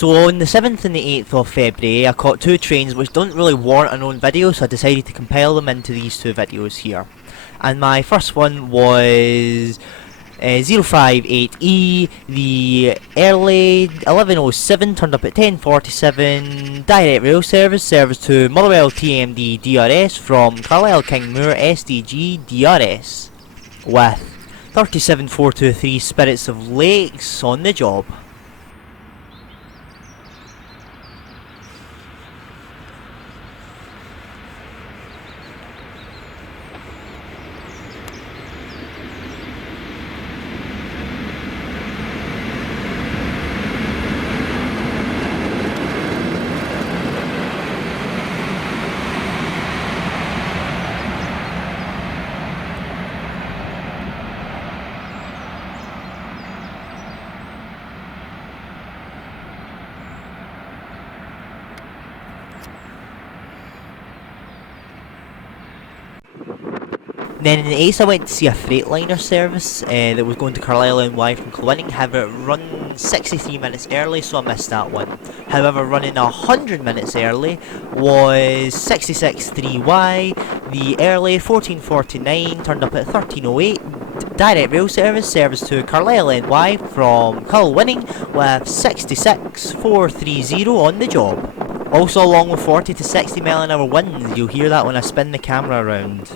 So on the 7th and the 8th of February, I caught two trains which don't really warrant an own video, so I decided to compile them into these two videos here. And my first one was 058E, the early 1107, turned up at 10:47, direct rail service to Motherwell TMD DRS from Carlisle Kingmoor SDG DRS, with 37423 Spirits of Lakes on the job. Then in the Ace I went to see a Freightliner service that was going to Carlisle NY from Kilwinning. However, it run 63 minutes early, so I missed that one. However, running 100 minutes early was 66-3Y, the early 14:49, turned up at 13:08. Direct rail service to Carlisle NY from Kilwinning with 66-430 on the job. Also along with 40 to 60 mile an hour winds, you'll hear that when I spin the camera around.